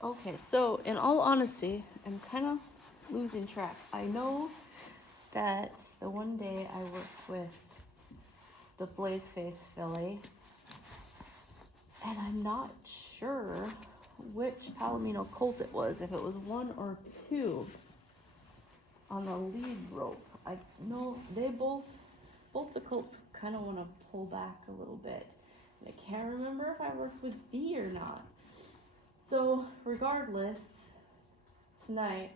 Okay, so in all honesty, I'm kind of losing track. I know that the one day I worked with the Blaze Face filly, and I'm not sure which Palomino colt it was, if it was 1 or 2 on the lead rope. I know they both the colts kind of want to pull back a little bit. I can't remember if I worked with B or not. So regardless, tonight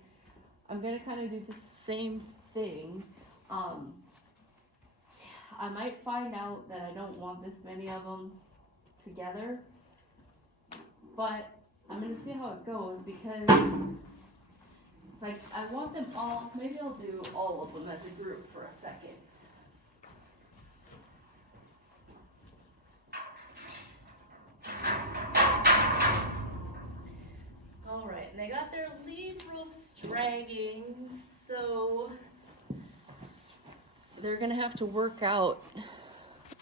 I'm gonna kind of do the same thing. I might find out that I don't want this many of them together, but I'm gonna see how it goes, because like I want them all. Maybe I'll do all of them as a group for a second. All right, and they got their lead ropes dragging, so they're gonna have to work out.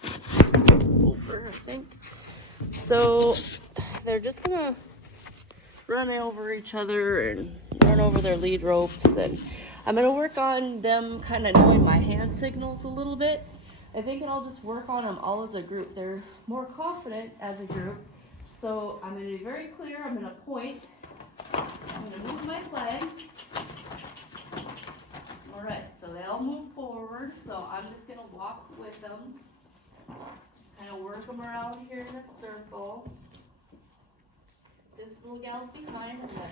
Let's see, it's over, I think. So they're just gonna run over each other and run over their lead ropes, and I'm gonna work on them kind of knowing my hand signals a little bit. I think I'll just work on them all as a group. They're more confident as a group, so I'm gonna be very clear. I'm gonna point. I'm going to move my flag. Alright, so they all move forward, so I'm just going to walk with them. Kind of work them around here in a circle. This little gal's behind, and then,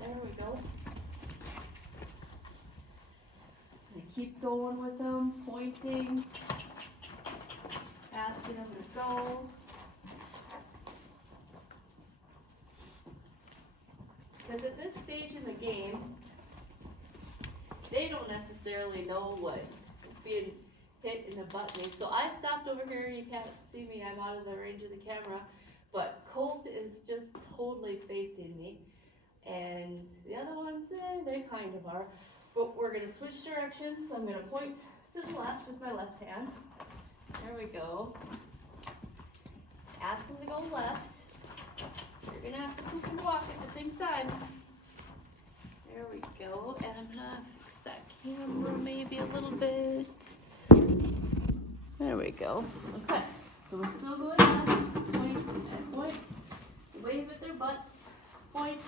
there we go. And keep going with them, pointing, asking them to go. Because at this stage in the game, they don't necessarily know what being hit in the butt means. So I stopped over here, you can't see me, I'm out of the range of the camera, but Colt is just totally facing me. And the other ones, they kind of are. But we're going to switch directions, so I'm going to point to the left with my left hand. There we go. Ask him to go left. You're gonna have to poop and walk at the same time. There we go. And I'm gonna fix that camera maybe a little bit. There we go. Okay. So we're still going left. Point and point. Wave at their butts. Point.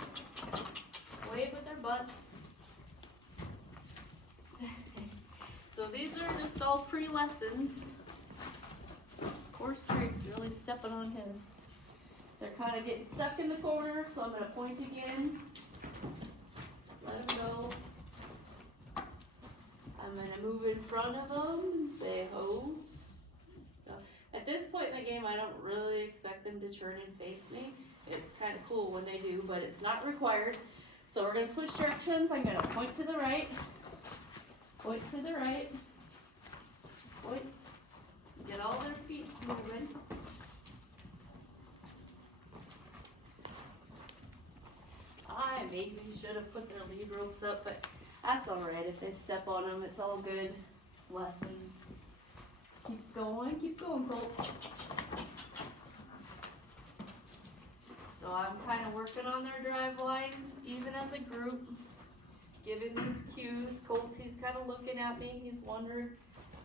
Wave at their butts. So these are just all pre-lessons. Poor Streak's really stepping on his. They're kind of getting stuck in the corner, so I'm going to point again. Let them go. I'm going to move in front of them and say ho. So at this point in the game, I don't really expect them to turn and face me. It's kind of cool when they do, but it's not required. So we're going to switch directions. I'm going to point to the right. Point to the right. Point. Get all their feet moving. I maybe should have put their lead ropes up, but that's alright. If they step on them, it's all good. Lessons. Keep going, Colt. So I'm kind of working on their drive lines, even as a group, giving these cues. Colt, he's kind of looking at me. He's wondering,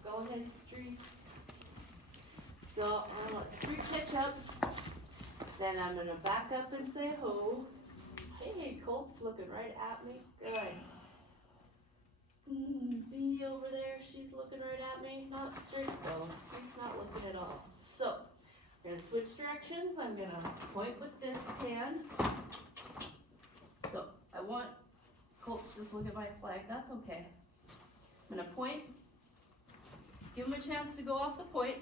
go ahead, Streak. So I'm going to let Streak catch up. Then I'm going to back up and say ho. Hey, Colt's looking right at me. Good. Bee over there, she's looking right at me. Not Streak though. He's not looking at all. So, we're going to switch directions. I'm going to point with this hand. So, I want Colt's just look at my flag. That's okay. I'm going to point. Give him a chance to go off the point.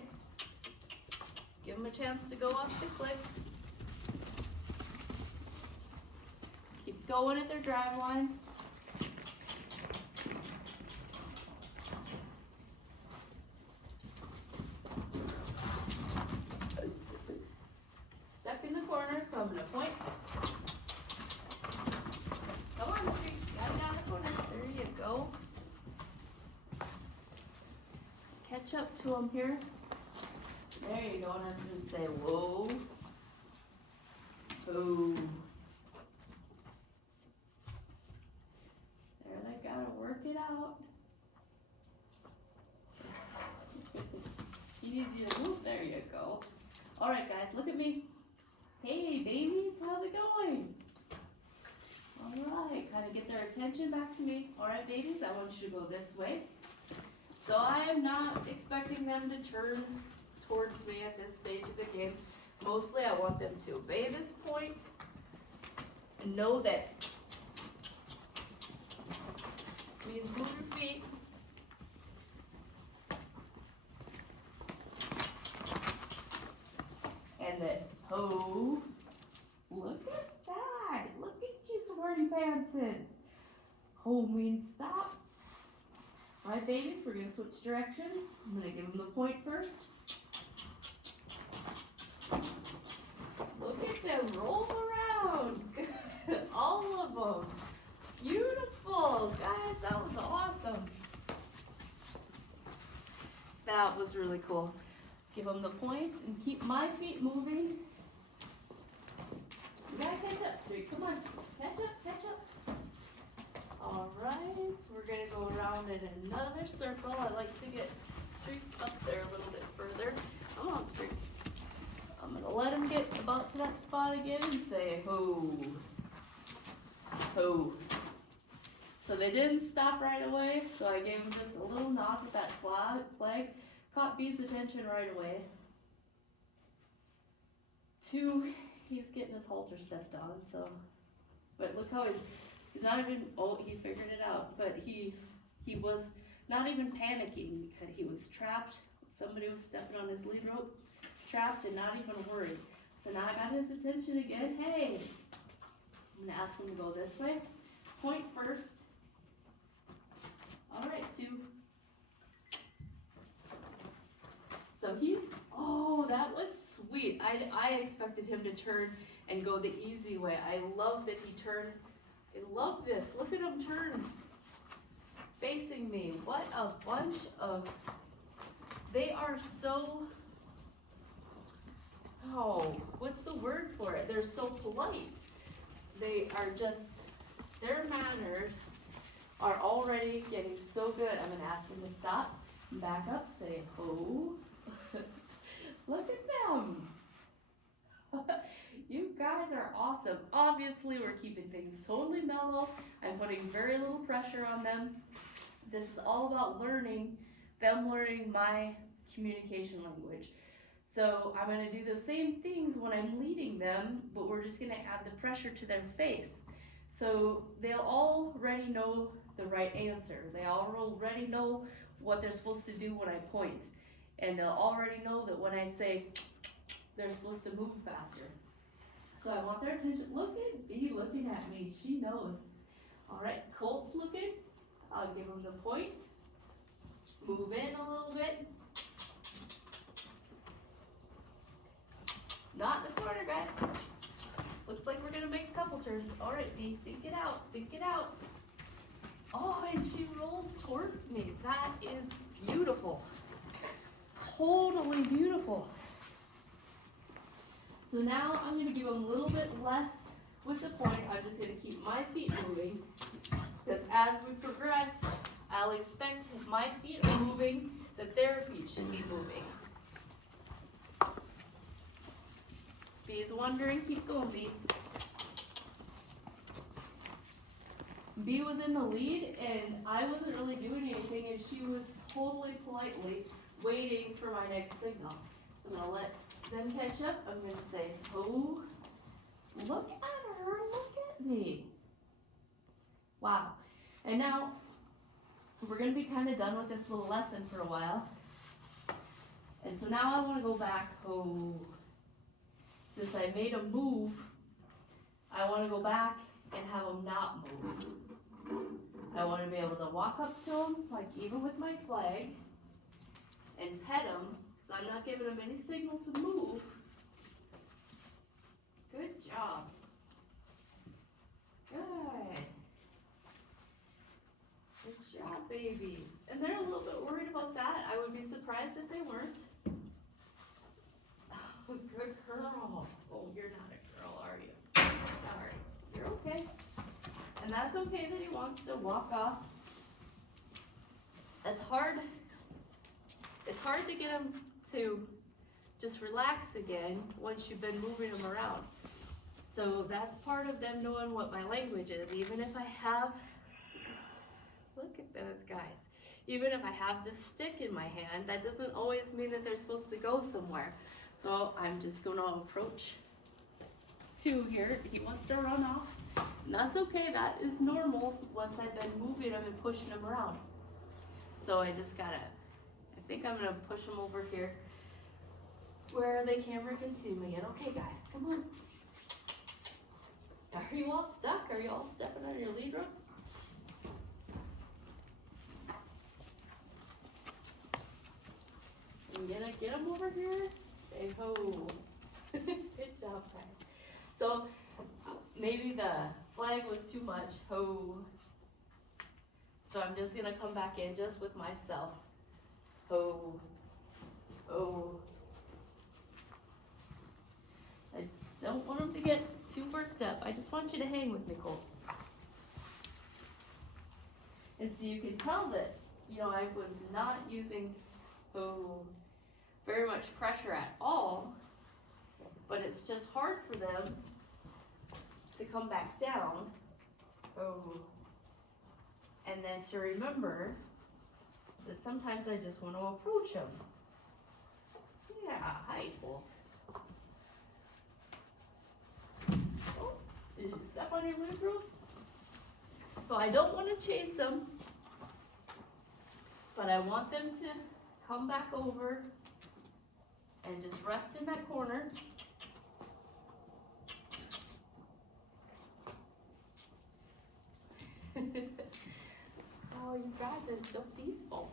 Give him a chance to go off the click. Keep going at their drive lines. Stuck in the corner, so I'm going to point. Come on, Streak. Got it out of the corner. There you go. Catch up to him here. There you go. And I'm going to say, whoa. Boom. me. Hey babies, how's it going? Alright, kind of get their attention back to me. Alright babies, I want you to go this way. So I am not expecting them to turn towards me at this stage of the game. Mostly I want them to obey this point and know that means move your feet. And then ho. Look at that. Look at you smarty pantses. Ho means stop. Alright babies, we're going to switch directions. I'm going to give them the point first. Look at them roll around. All of them. Beautiful. Guys, that was awesome. That was really cool. Give them the point and keep my feet moving. You gotta catch up, Street. Come on. Catch up, catch up. Alright, so we're going to go around in another circle. I like to get Street up there a little bit further. Come on, Street. I'm going to let him get about to that spot again and say, ho. Ho. So they didn't stop right away, so I gave him just a little nod with that flag. Caught B's attention right away. 2, he's getting his halter stepped on, so. But look how he's not even, oh, he figured it out. But he was not even panicking because he was trapped. Somebody was stepping on his lead rope. Trapped and not even worried. So now I got his attention again. Hey, I'm gonna ask him to go this way. Point first. All right, 2. So oh, that was sweet. I expected him to turn and go the easy way. I love that he turned. I love this. Look at him turn. Facing me. What a bunch of, they are so, oh, what's the word for it? They're so polite. They are just, their manners are already getting so good. I'm going to ask them to stop, back up, say, ho. Look at them. You guys are awesome. Obviously, we're keeping things totally mellow. I'm putting very little pressure on them. This is all about learning, them learning my communication language. So I'm going to do the same things when I'm leading them, but we're just going to add the pressure to their face. So they'll already know the right answer. They already know what they're supposed to do when I point. And they'll already know that when I say, they're supposed to move faster. So I want their attention. Look at Bee looking at me. She knows. All right, Colt's looking. I'll give him the point. Move in a little bit. Not in the corner, guys. Looks like we're going to make a couple turns. All right, Bee, think it out. Think it out. Oh, and she rolled towards me. That is beautiful. Totally beautiful. So now I'm going to give them a little bit less with the point. I'm just going to keep my feet moving. Because as we progress, I'll expect if my feet are moving, that their feet should be moving. B is wondering, keep going, B. B was in the lead, and I wasn't really doing anything, and she was totally politely waiting for my next signal. I'm going to let them catch up. I'm going to say, oh, look at her, look at me. Wow. And now, we're going to be kind of done with this little lesson for a while. And so now I want to go back, oh, since I made a move, I want to go back and have them not move. I want to be able to walk up to them, like even with my flag, and pet them, because I'm not giving them any signal to move. Good job. Good. Good job, babies. And they're a little bit worried about that. I would be surprised if they weren't. Oh, good girl. Oh, you're not a girl, are you? Sorry. You're okay. And that's okay that he wants to walk off. It's hard. It's hard to get him to just relax again once you've been moving them around. So that's part of them knowing what my language is. Even if I have, look at those guys. Even if I have this stick in my hand, that doesn't always mean that they're supposed to go somewhere. So I'm just gonna approach 2 here. He wants to run off. And that's okay, that is normal once I've been moving them and pushing them around. So I just gotta, I think I'm gonna push them over here where the camera can see them again. Okay guys, come on. Are you all stuck? Are you all stepping on your lead ropes? I'm gonna get them over here. Say ho. Good job, guys. So maybe the flag was too much. Ho. So I'm just gonna come back in just with myself. Ho. Ho. I don't want them to get too worked up. I just want you to hang with me, Colt. And so you can tell that, you know, I was not using very much pressure at all, but it's just hard for them to come back down. And then to remember that sometimes I just want to approach them. Yeah, hi, Colt. Oh, did you step on your loop rope? So I don't want to chase them, but I want them to come back over and just rest in that corner. Oh, you guys are so peaceful.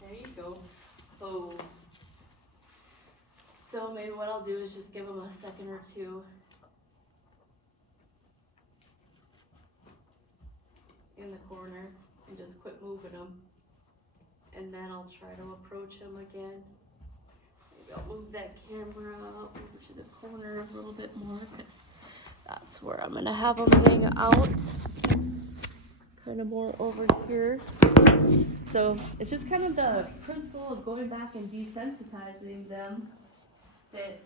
There you go. Oh. So maybe what I'll do is just give them a second or two. In the corner and just quit moving them. And then I'll try to approach them again. Maybe I'll move that camera over to the corner a little bit more because that's where I'm gonna have them hang out. Kind of more over here. So it's just kind of the principle of going back and desensitizing them that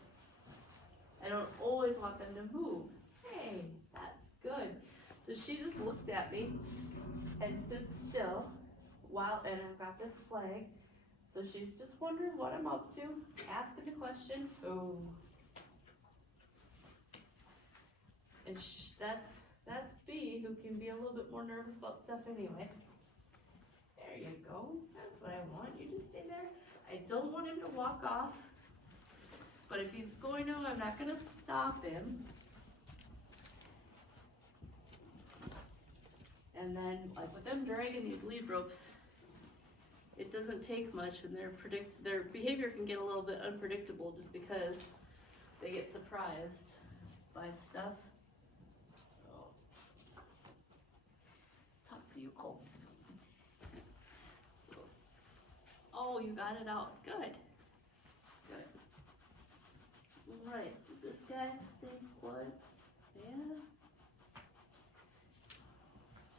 I don't always want them to move. Hey, that's good. So she just looked at me and stood still while, and I've got this flag. So she's just wondering what I'm up to, asking the question. Oh. And that's B, who can be a little bit more nervous about stuff anyway. There you go. That's what I want. You just stay there. I don't want him to walk off. But if he's going to, I'm not going to stop him. And then, like with them dragging these lead ropes, it doesn't take much, and their behavior can get a little bit unpredictable just because they get surprised by stuff. Oh. Talk to you, Cole. So, oh, you got it out. Good. Good. All right. So this guy, stay put. Yeah.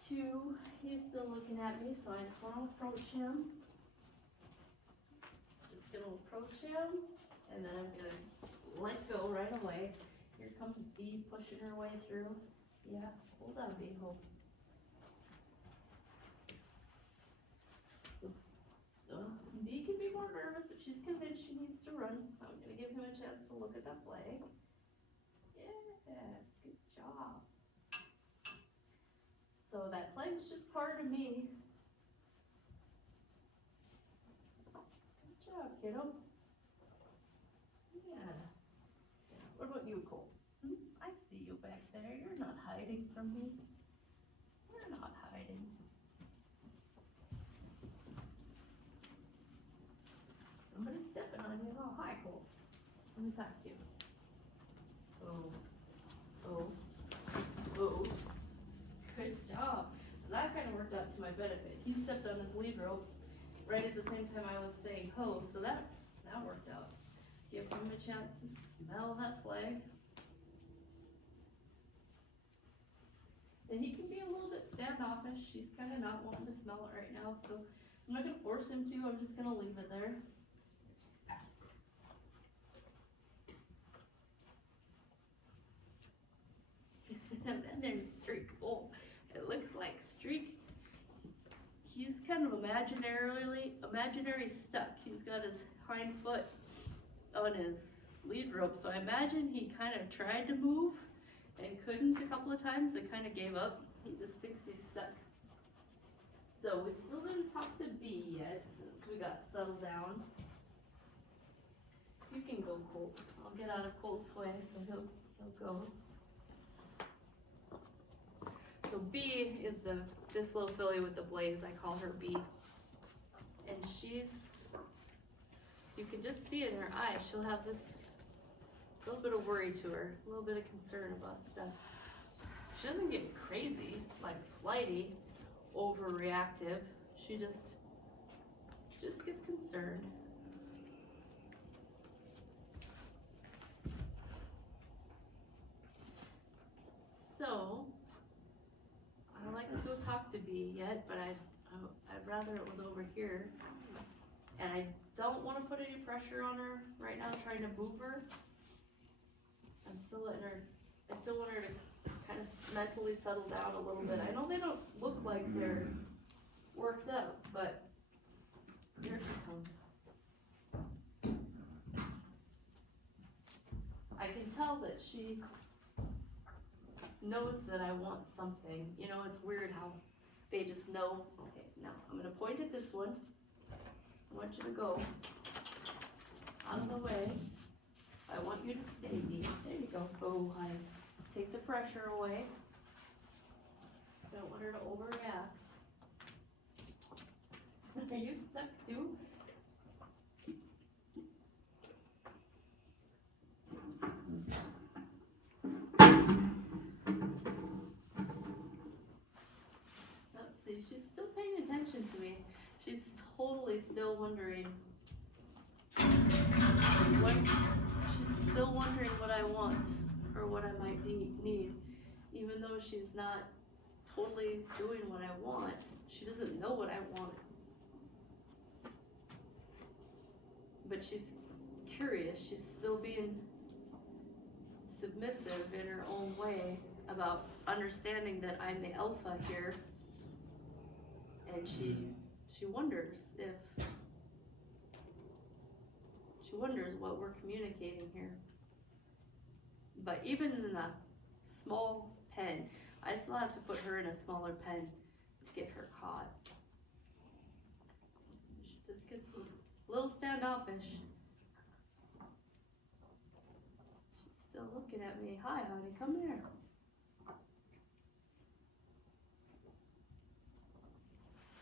2, he's still looking at me, so I just want to approach him. Just going to approach him, and then I'm going to let go right away. Here comes B pushing her way through. Yeah, hold on, B, hold. So B can be more nervous, but she's convinced she needs to run. I'm going to give him a chance to look at that flag. Yes, good job. So that flag's just part of me. Good job, kiddo. Yeah. What about you, Cole? I see you back there. You're not hiding from me. You're not hiding. Somebody's stepping on you. Oh, hi, Cole. Let me talk to you. Oh. Oh. Oh. Good job. So that kind of worked out to my benefit. He stepped on his lead rope right at the same time I was saying ho, so that worked out. Give him a chance to smell that flag. And he can be a little bit standoffish. He's kind of not wanting to smell it right now, so I'm not going to force him to. I'm just going to leave it there. And then there's Streak. Oh, it looks like Streak. He's kind of imaginary stuck. He's got his hind foot on his lead rope, so I imagine he kind of tried to move and couldn't a couple of times and kind of gave up. He just thinks he's stuck. So we still didn't talk to B yet since we got settled down. You can go, Colt. I'll get out of Colt's way so he'll go. So B is this little filly with the blaze. I call her B. And you can just see it in her eye. She'll have this little bit of worry to her, a little bit of concern about stuff. She doesn't get crazy, like flighty, overreactive. She just gets concerned. So, I don't like to go talk to B yet, but I'd rather it was over here. And I don't want to put any pressure on her right now, trying to move her. I still want her to kind of mentally settle down a little bit. I know they don't look like they're worked up, but here she comes. I can tell that she knows that I want something. You know, it's weird how they just know. Okay, now I'm gonna point at this one. I want you to go out of the way. I want you to stay deep. There you go. Oh, honey. Take the pressure away. I don't want her to overreact. Are you stuck too? Let's see, she's still paying attention to me. She's totally still wondering what I want or what I might need. Even though she's not totally doing what I want, she doesn't know what I want. But she's curious. She's still being submissive in her own way about understanding that I'm the alpha here. And she wonders what we're communicating here. But even in a small pen, I still have to put her in a smaller pen to get her caught. She just gets a little standoffish. She's still looking at me. Hi, honey, come here.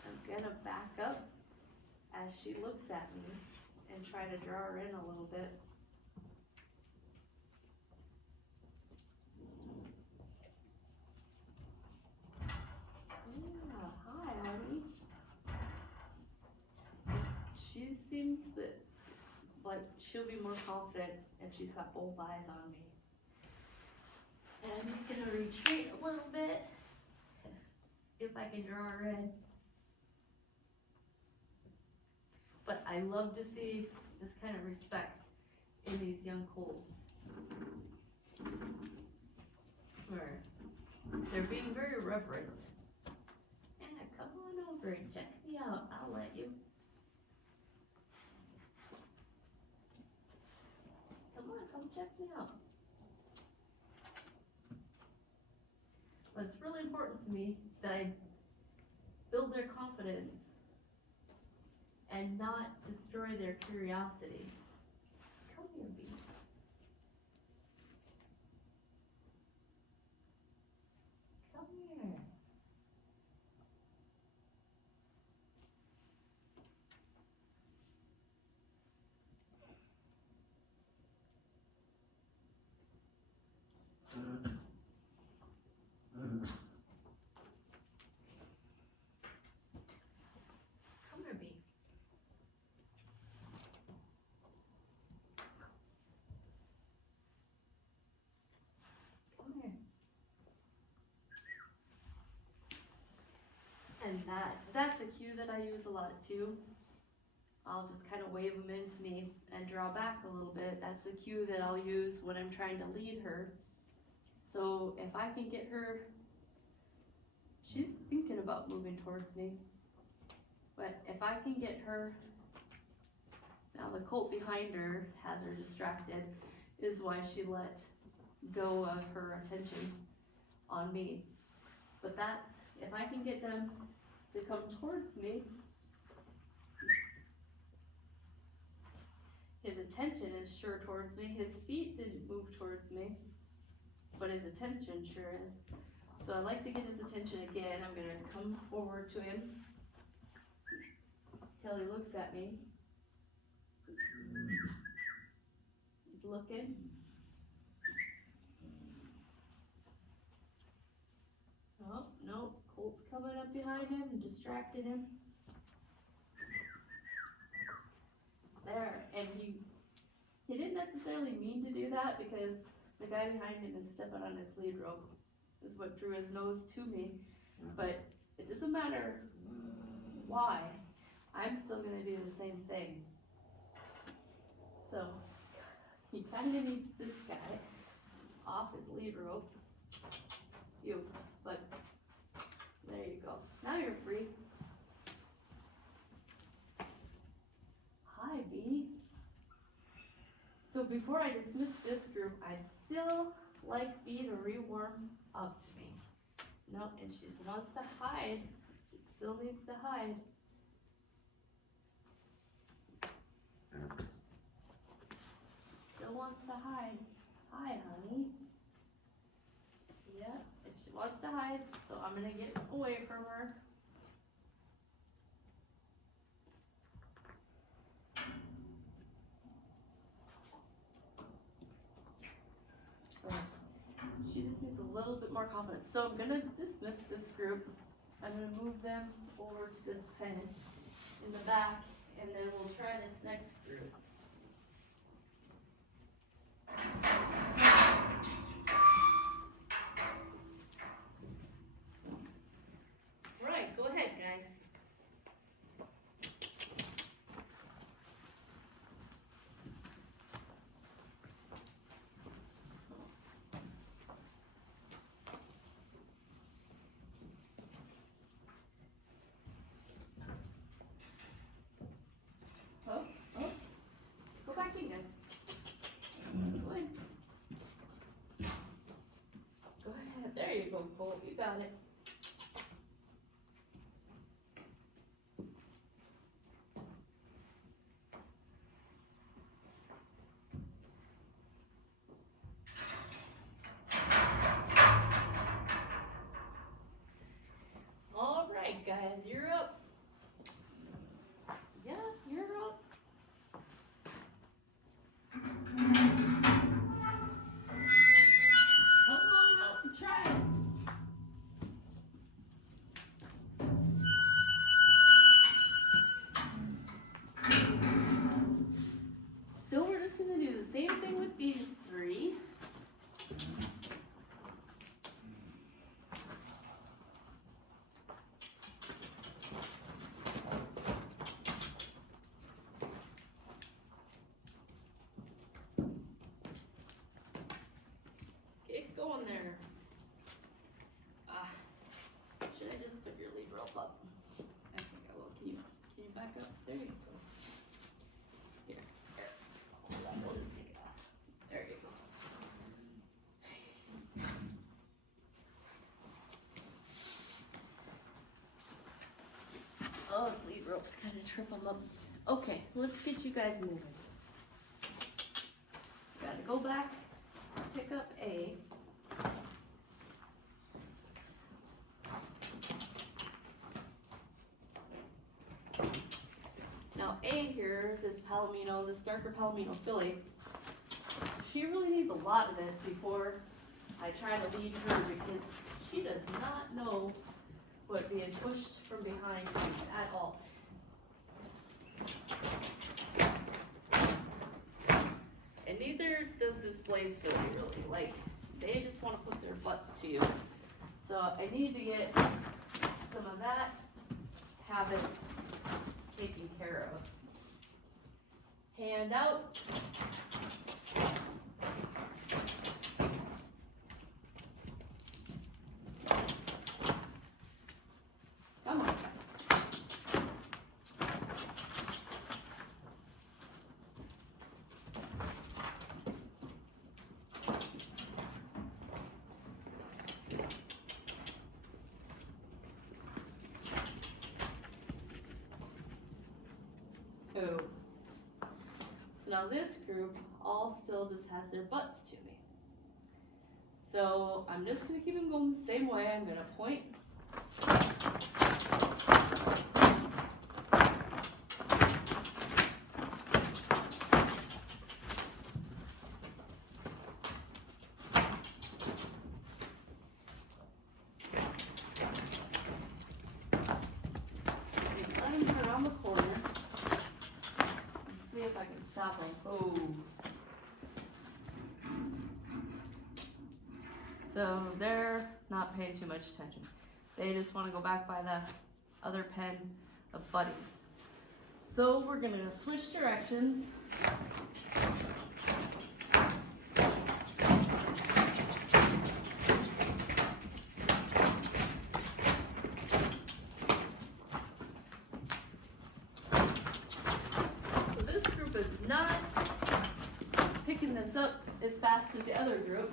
I'm gonna back up as she looks at me and try to draw her in a little bit. Yeah, hi, honey. She seems that like she'll be more confident if she's got both eyes on me. And I'm just gonna retreat a little bit, see if I can draw her in. But I love to see this kind of respect in these young colts. Where they're being very reverent. Yeah, come on over and check me out. I'll let you. Come on, come check me out. But it's really important to me that I build their confidence and not destroy their curiosity. Come here, bee. Come here. Come here, bee. And that's a cue that I use a lot too. I'll just kind of wave them into me and draw back a little bit. That's a cue that I'll use when I'm trying to lead her. So if I can get her, she's thinking about moving towards me, but if I can get her, now the colt behind her has her distracted, is why she let go of her attention on me. But that's, if I can get them to come towards me, his attention is sure towards me. His feet didn't move towards me, but his attention sure is. So I like to get his attention again. I'm gonna come forward to him till he looks at me. He's looking. Oh, no, colt's coming up behind him and distracted him. There, and he didn't necessarily mean to do that because the guy behind him is stepping on his lead rope, is what drew his nose to me. But it doesn't matter why, I'm still gonna do the same thing. So he kind of needs this guy off his lead rope. But there you go. Now you're free. Hi, B. So before I dismiss this group, I'd still like B to re-warm up to me. No, and she wants to hide. She still needs to hide. Still wants to hide. Hi, honey. Yeah, and she wants to hide, so I'm gonna get away from her. She just needs a little bit more confidence. So I'm gonna dismiss this group. I'm gonna move them over to this pen in the back, and then we'll try this next group. Right, go ahead, guys. Go back in, guys. Go in. Go ahead. There you go, Cole. You got it. All right, guys, you're up. Yeah, you're up. Come on out and try it. So we're just going to do the same thing with these three. Get going there. Should I just put your lead rope up? I think I will. Can you back up? There you go. Here. Hold on, we'll just take it off. There you go. Oh, the lead ropes kind of trip them up. Okay, let's get you guys moving. Gotta go back, pick up A. Now A here, this Palomino, this darker Palomino filly, she really needs a lot of this before I try to lead her because she does not know what being pushed from behind means at all. And neither does this Blaze filly really. Like, they just want to put their butts to you. So I need to get some of that habits taken care of. Hand out. Come on. Oh. So now this group all still just has their butts to me. So I'm just going to keep them going the same way. I'm going to point. Let them turn around the corner. See if I can stop them. Oh. So they're not paying too much attention. They just want to go back by the other pen of buddies. So we're going to switch directions. So this group is not picking this up as fast as the other group.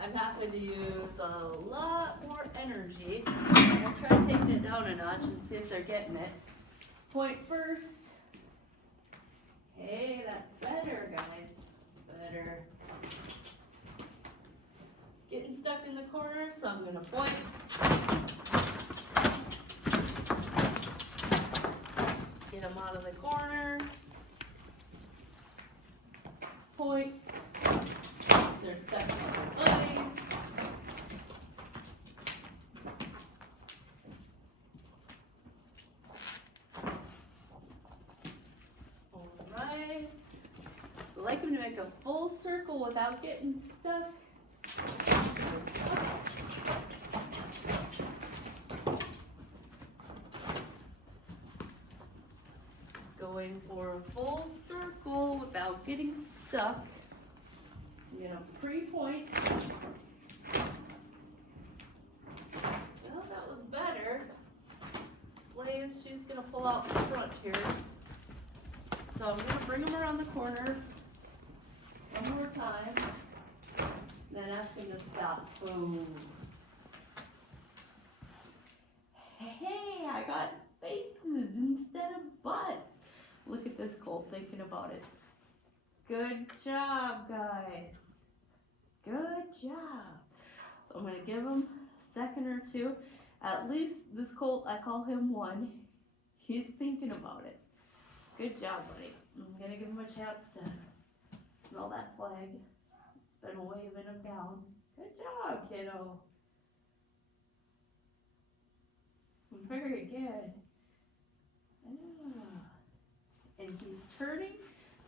I'm having to use a lot more energy. I'll try taking it down a notch and see if they're getting it. Point first. Hey, that's better, guys. Better. Getting stuck in the corner, so I'm going to point. Get them out of the corner. Point. They're stuck in their buddies. Alright. I like them to make a full circle without getting stuck. Going for a full circle without getting stuck. I'm going to pre-point. Well, that was better. Blaze, she's going to pull out the front here. So I'm going to bring them around the corner one more time. Then ask him to stop. Boom. Hey, I got faces instead of butts. Look at this Colt thinking about it. Good job, guys. Good job. So I'm going to give him a second or two. At least this Colt, I call him one. He's thinking about it. Good job, buddy. I'm going to give him a chance to smell that flag. It's been waving him down. Good job, kiddo. Very good. And he's turning.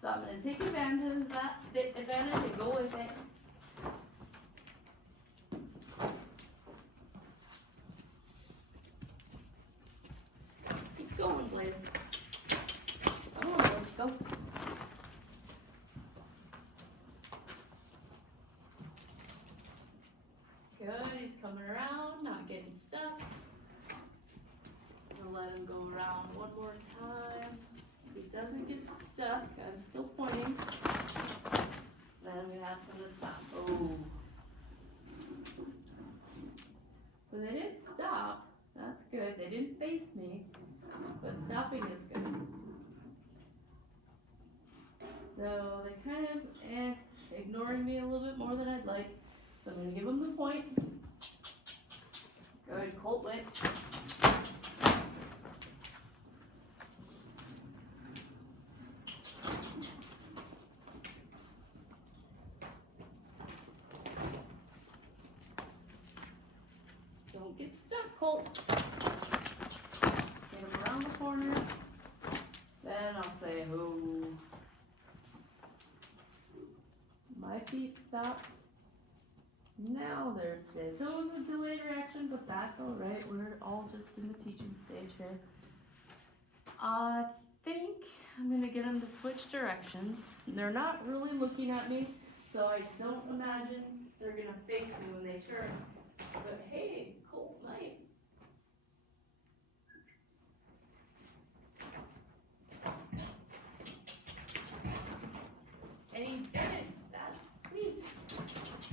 So I'm going to take advantage of that and go with it. Keep going, Blaze. Come on, let's go. Good, he's coming around, not getting stuck. I'm going to let him go around one more time. If he doesn't get stuck, I'm still pointing. Then I'm going to ask him to stop. Oh. So they didn't stop. That's good. They didn't face me. But stopping is good. So they're kind of ignoring me a little bit more than I'd like. So I'm going to give them the point. Good. Colt went. Don't get stuck, Colt. Get him around the corner. Then I'll say, "Ho." My feet stopped. Now they're that's all right. We're all just in the teaching stage here. I think I'm gonna get them to switch directions. They're not really looking at me, so I don't imagine they're gonna face me when they turn. But hey, cold night. And he did. That's sweet.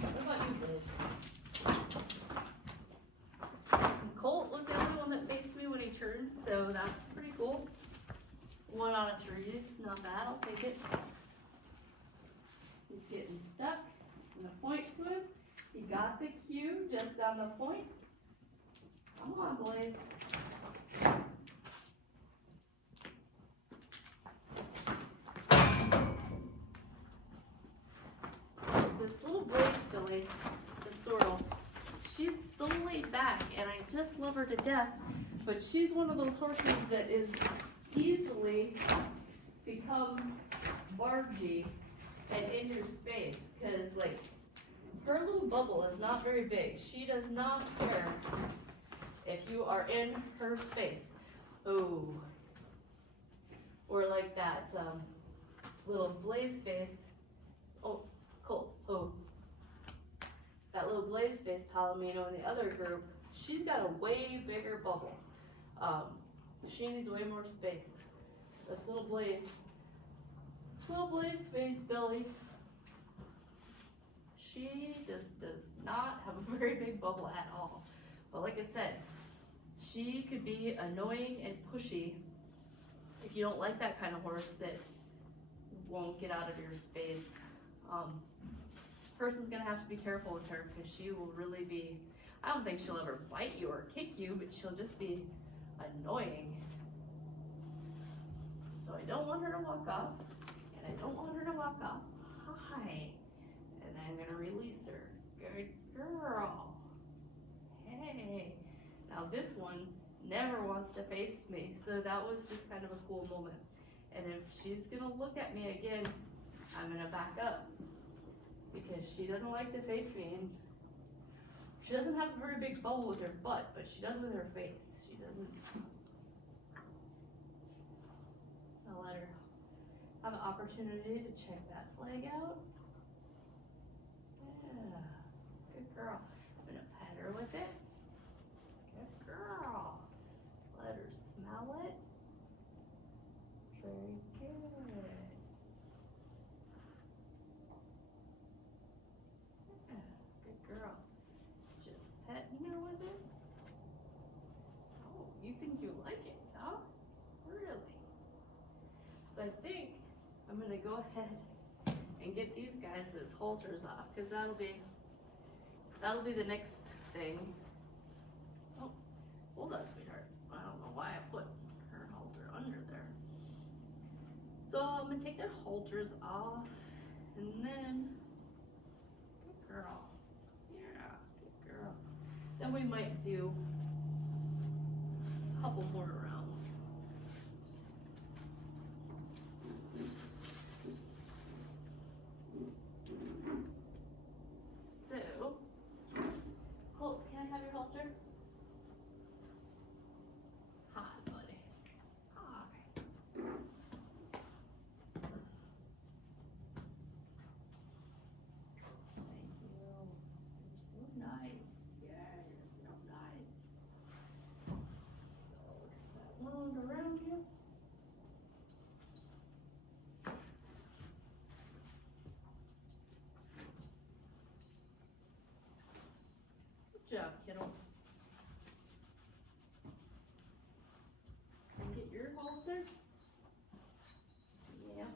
What about you, Blaze? Colt was the only one that faced me when he turned, so that's pretty cool. 1 out of 3 is not bad. I'll take it. He's getting stuck. I'm gonna point to him. He got the cue just on the point. Come on, Blaze. This little Blaze filly, the sorrel, she's so laid back, and I just love her to death. But she's one of those horses that is easily become bargy and in your space, because like her little bubble is not very big. She does not care if you are in her space. Oh, or like that little Blaze face. Oh, Colt. Oh, that little Blaze face Palomino in the other group. She's got a way bigger bubble. She needs way more space. This little Blaze face Billy, she just does not have a very big bubble at all. But like I said, she could be annoying and pushy if you don't like that kind of horse that won't get out of your space. Person's gonna have to be careful with her, because she will really be, I don't think she'll ever bite you or kick you, but she'll just be annoying. So I don't want her to walk up, and I don't want her to walk up high, and I'm gonna release her. Good girl. Hey. Now this one never wants to face me, so that was just kind of a cool moment. And if she's gonna look at me again, I'm gonna back up, because she doesn't like to face me. And she doesn't have a very big bubble with her butt, but she does with her face. She doesn't. I'll let her have an opportunity to check that flag out. Yeah, good girl. I'm gonna pat her with it. Good girl. Let her smell it. Very good. Yeah, good girl. Just petting her with it. Oh, you think you like it, huh? Really? So I think I'm gonna go ahead and get these guys' halters off, because that'll be the next thing. Oh, hold on, sweetheart. I don't know why I put her halter under there. So I'm gonna take their halters off, and then, good girl. Yeah, good girl. Then we might do a couple more rounds. So, Colt, can I have your halter? Hi, buddy. Hi. Thank you. You're so nice. Yeah, you're so nice. So, that wound around you. Good job, kiddo. Can I get your halter? Yeah.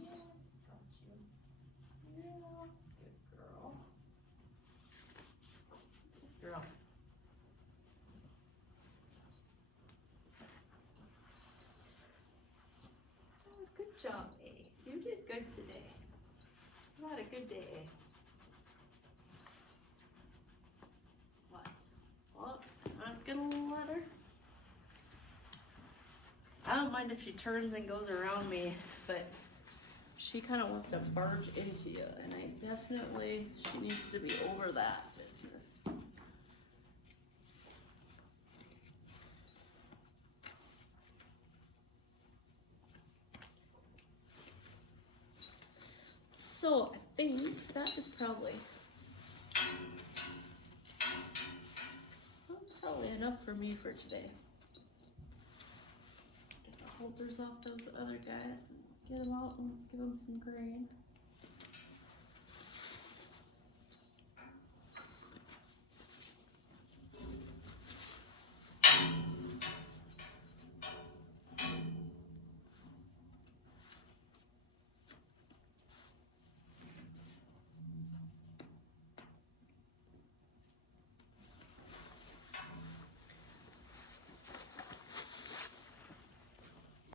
Yeah, got you. Yeah, good girl. Good girl. Oh, good job, A. You did good today. You had a good day, A. What? Well, I'm gonna let her. I don't mind if she turns and goes around me, but she kind of wants to barge into you, and she needs to be over that business. So I think that is probably enough for me for today. Get the halters off those other guys and get them out and give them some grain.